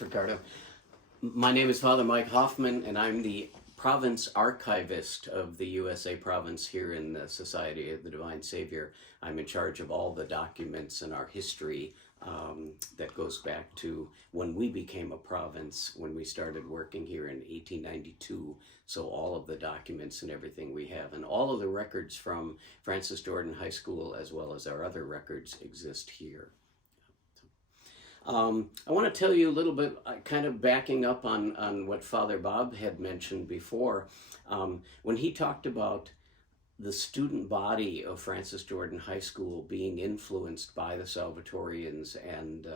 Ricardo. My name is Father Mike Hoffman, and I'm the province archivist of the USA province here in the Society of the Divine Savior. I'm in charge of all the documents in our history that goes back to when we became a province, when we started working here in 1892. So all of the documents and everything we have, and all of the records from Francis Jordan High School, as well as our other records, exist here. I want to tell you a little bit, kind of backing up on what Father Bob had mentioned before, when he talked about the student body of Francis Jordan High School being influenced by the Salvatorians and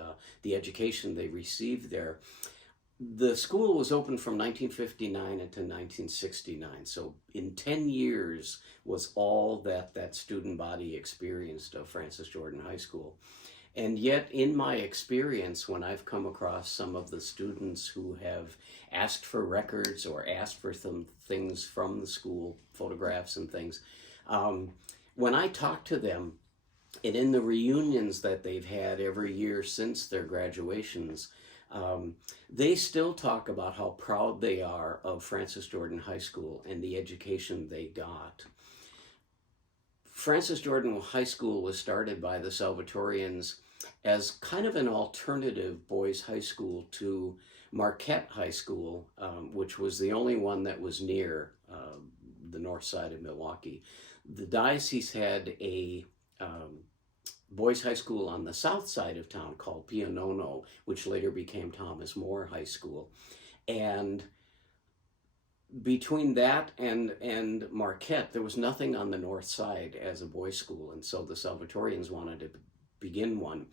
the education they received there. The school was open from 1959 into 1969, so in 10 years was all that student body experienced of Francis Jordan High School. And yet, in my experience, when I've come across some of the students who have asked for records or asked for some things from the school, photographs and things, when I talk to them, and in the reunions that they've had every year since their graduations, they still talk about how proud they are of Francis Jordan High School and the education they got. Francis Jordan High School was started by the Salvatorians as kind of an alternative boys' high school to Marquette High School, which was the only one that was near the north side of Milwaukee. The diocese had a boys' high school on the south side of town called Pianono, which later became Thomas More High School. And between that and Marquette, there was nothing on the north side as a boys' school, and so the Salvatorians wanted to begin one.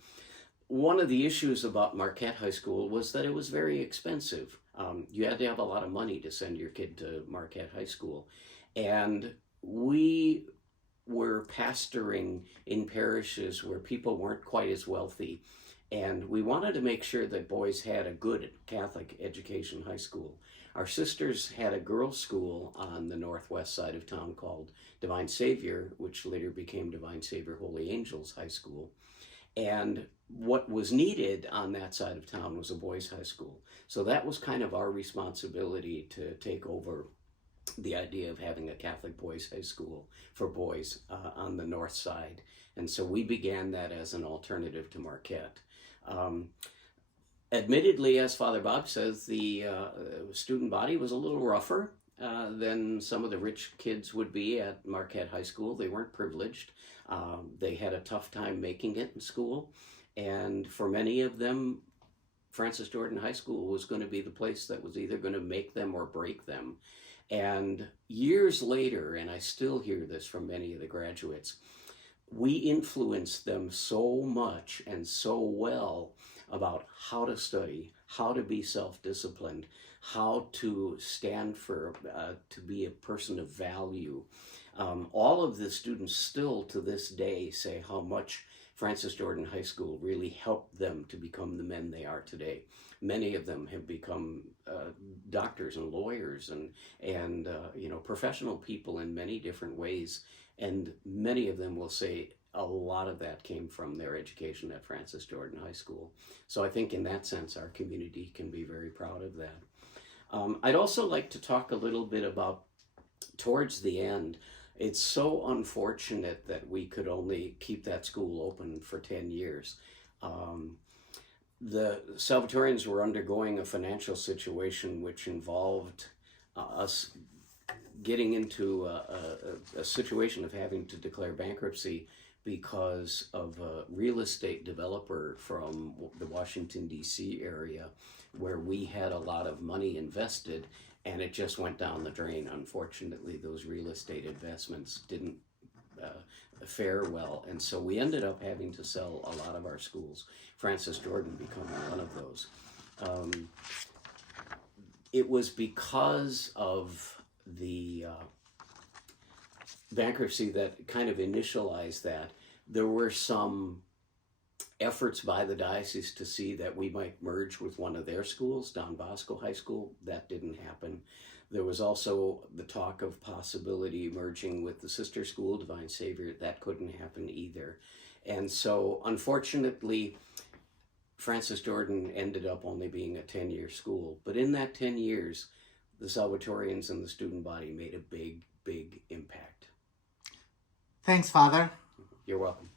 One of the issues about Marquette High School was that it was very expensive. You had to have a lot of money to send your kid to Marquette High School, and we were pastoring in parishes where people weren't quite as wealthy, and we wanted to make sure that boys had a good Catholic education high school. Our sisters had a girls' school on the northwest side of town called Divine Savior, which later became Divine Savior Holy Angels High School. And what was needed on that side of town was a boys' high school. So that was kind of our responsibility to take over the idea of having a Catholic boys' high school for boys on the north side. And so we began that as an alternative to Marquette. Admittedly, as Father Bob says, the student body was a little rougher than some of the rich kids would be at Marquette High School. They weren't privileged. They had a tough time making it in school. And for many of them, Francis Jordan High School was going to be the place that was either going to make them or break them. And years later, and I still hear this from many of the graduates, we influenced them so much and so well about how to study, how to be self-disciplined, how to stand for, to be a person of value. All of the students still to this day say how much Francis Jordan High School really helped them to become the men they are today. Many of them have become doctors and lawyers and professional people in many different ways. And many of them will say a lot of that came from their education at Francis Jordan High School. So I think in that sense, our community can be very proud of that. I'd also like to talk a little bit about, towards the end, it's so unfortunate that we could only keep that school open for 10 years. The Salvatorians were undergoing a financial situation which involved us getting into a situation of having to declare bankruptcy because of a real estate developer from the Washington, D.C. area where we had a lot of money invested, and it just went down the drain. Unfortunately, those real estate investments didn't fare well, and so we ended up having to sell a lot of our schools, Francis Jordan becoming one of those. It was because of the bankruptcy that kind of initialized that. There were some efforts by the diocese to see that we might merge with one of their schools, Don Bosco High School. That didn't happen. There was also the talk of possibility merging with the sister school, Divine Savior. That couldn't happen either. And so, unfortunately, Francis Jordan ended up only being a 10-year school. But in that 10 years, the Salvatorians and the student body made a big, big impact. Thanks, Father. You're welcome.